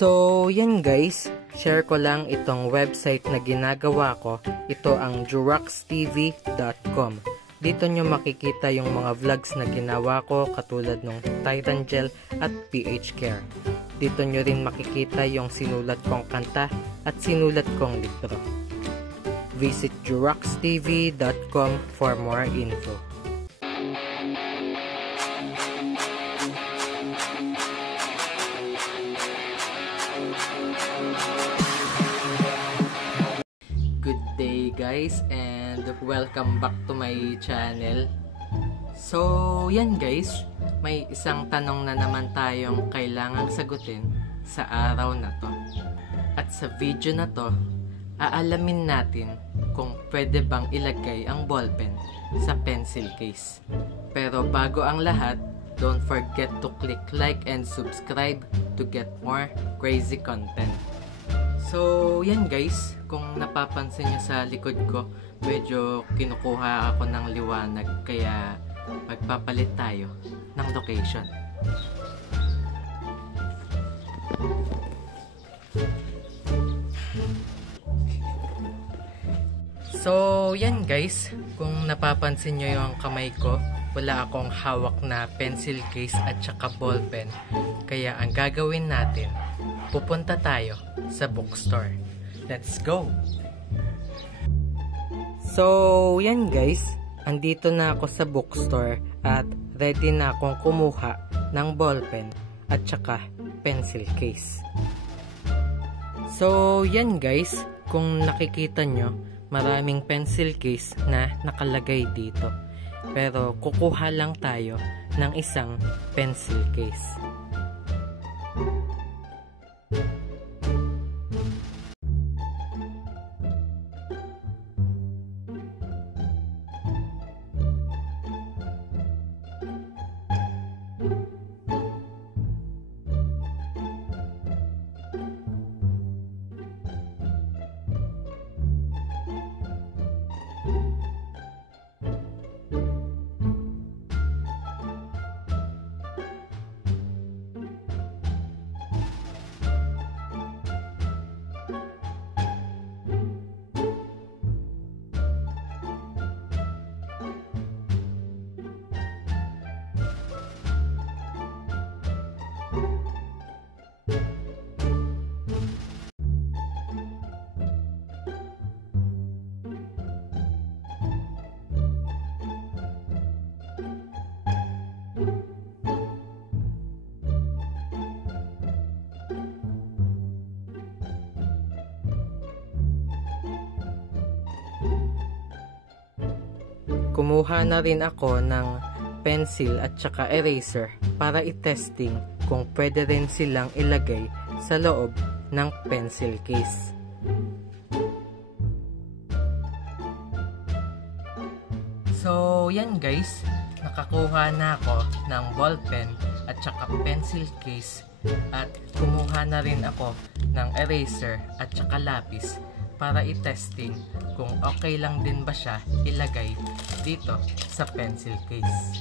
So, yan guys, share ko lang itong website na ginagawa ko. Ito ang juroxtv.com. Dito nyo makikita yung mga vlogs na ginawa ko katulad ng Titan Gel at PH Care. Dito nyo rin makikita yung sinulat kong kanta at sinulat kong libro. Visit juroxtv.com for more info. Good day guys and welcome back to my channel. So yan guys, may isang tanong na naman tayong kailangang sagutin sa araw na to. At sa video na to, aalamin natin kung pwede bang ilagay ang ballpen sa pencil case. Pero bago ang lahat, don't forget to click like and subscribe to get more crazy content. So, yan guys, kung napapansin nyo sa likod ko, medyo kinukuha ako ng liwanag, kaya magpapalit tayo ng location. So, yan guys, kung napapansin nyo yung kamay ko, wala akong hawak na pencil case at saka ballpen, kaya ang gagawin natin, pupunta tayo sa bookstore. Let's go! So, yan guys, andito na ako sa bookstore at ready na akong kumuha ng ballpen at saka pencil case. So, yan guys, kung nakikita nyo, maraming pencil case na nakalagay dito. Pero kukuha lang tayo ng isang pencil case. Kumuha na rin ako ng pencil at saka eraser para i-testing kung pwede rin silang ilagay sa loob ng pencil case. So yan guys, nakakuha na ako ng ballpen at saka pencil case at kumuha na rin ako ng eraser at saka lapis para i-testing kung okay lang din ba siya ilagay dito sa pencil case.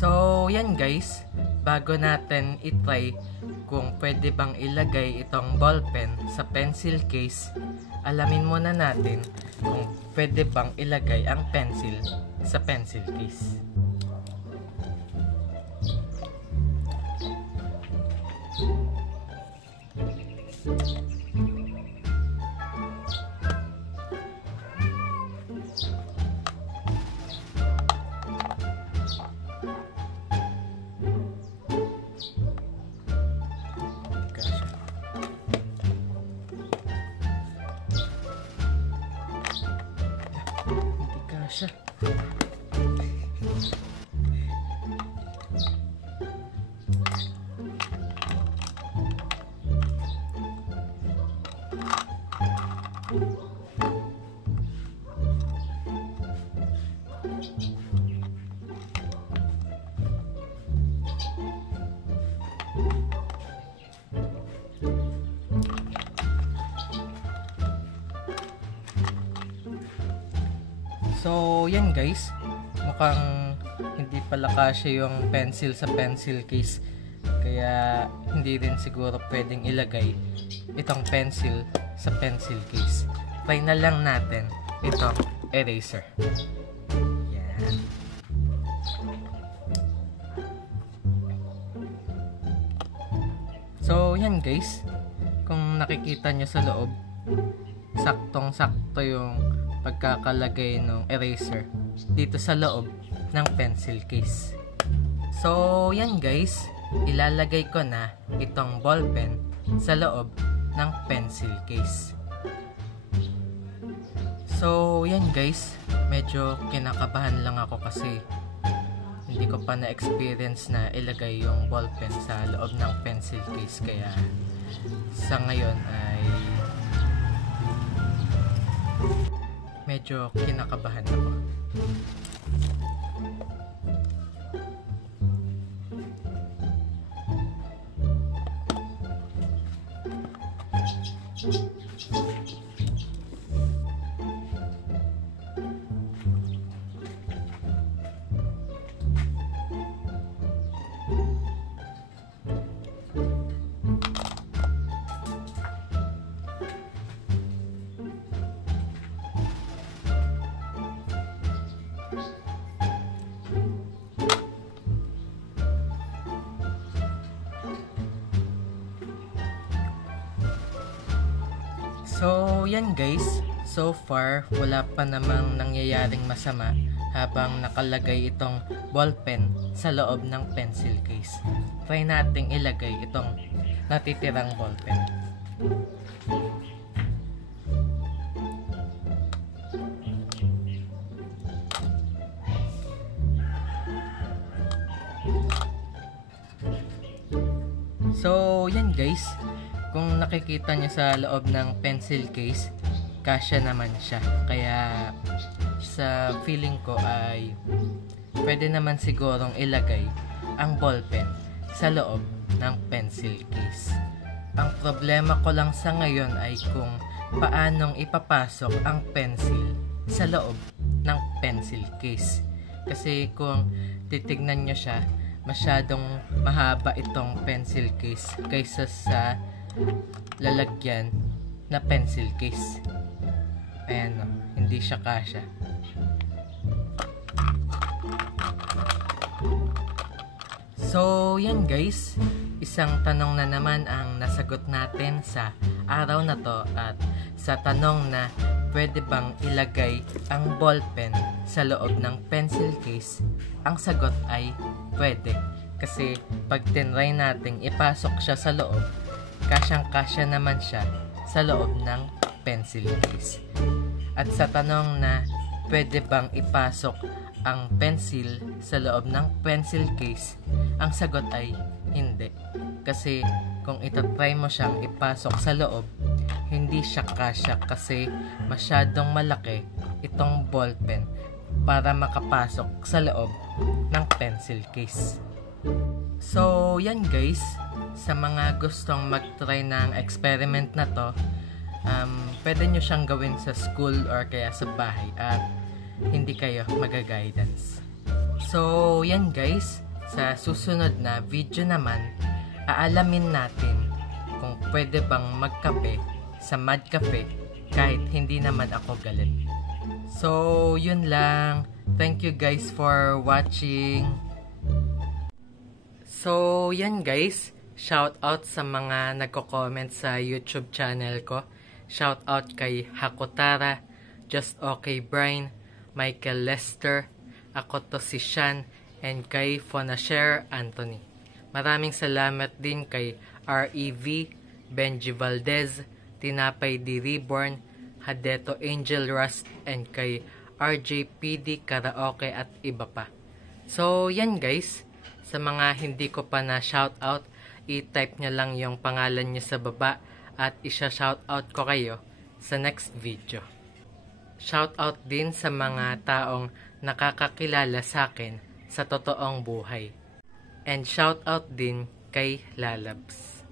So, yan guys, bago natin itry kung pwede bang ilagay itong ballpen sa pencil case, alamin muna natin kung pwede bang ilagay ang pencil sa pencil case. Siya. So, yan guys, mukhang hindi pala kasya yung pencil sa pencil case, kaya hindi rin siguro pwedeng ilagay itong pencil sa pencil case. Try na lang natin itong eraser. Yan. So, yan guys, kung nakikita nyo sa loob, saktong-sakto yung pagkakalagay ng eraser dito sa loob ng pencil case. So, yan guys, ilalagay ko na itong ballpen sa loob ng pencil case. So, yan guys, medyo kinakabahan lang ako kasi hindi ko pa na-experience na ilagay yung ballpen sa loob ng pencil case, kaya sa ngayon ay medyo kinakabahan ako. So, yan guys, so far wala pa namang nangyayaring masama habang nakalagay itong ballpen sa loob ng pencil case. Try nating ilagay itong natitirang ballpen. So, yan guys, kung nakikita nyo sa loob ng pencil case, kasya naman siya. Kaya sa feeling ko ay pwede naman sigurong ilagay ang ballpen sa loob ng pencil case. Ang problema ko lang sa ngayon ay kung paanong ipapasok ang pencil sa loob ng pencil case. Kasi kung titignan nyo siya, masyadong mahaba itong pencil case kaysa sa lalagyan na pencil case. Ayan o, hindi siya kasya. So, yan guys, isang tanong na naman ang nasagot natin sa araw na to, at sa tanong na pwede bang ilagay ang ballpen sa loob ng pencil case, ang sagot ay pwede. Kasi pag tinry nating ipasok siya sa loob, kasyang-kasya naman siya sa loob ng pencil case. At sa tanong na pwede bang ipasok ang pencil sa loob ng pencil case, ang sagot ay hindi. Kasi kung itatry mo siyang ipasok sa loob, hindi siya kasya kasi masyadong malaki itong ballpen para makapasok sa loob ng pencil case. So, yan guys, sa mga gustong mag-try ng experiment na to, pwede nyo siyang gawin sa school or kaya sa bahay at hindi kayo mag-guidance. So, yan guys, Sa susunod na video naman, aalamin natin kung pwede bang magkape sa Mad Cafe kahit hindi naman ako galit. So, yun lang. Thank you guys for watching. So, yan guys. Shout out sa mga nagko-comment sa YouTube channel ko. Shout out kay Hakotara, Just Okay Brian, Michael Lester, ako to si Shan, and kay Fonashare Anthony. Maraming salamat din kay REV, Benji Valdez, Tinapay D. Reborn, Hadeto Angel Rust, and kay RJPD Karaoke at iba pa. So, yan guys. Sa mga hindi ko pa na shoutout, i-type nyo lang yung pangalan nyo sa baba at isa-shoutout ko kayo sa next video. Shoutout din sa mga taong nakakakilala sa akin sa totoong buhay. And shoutout din kay Lalabs.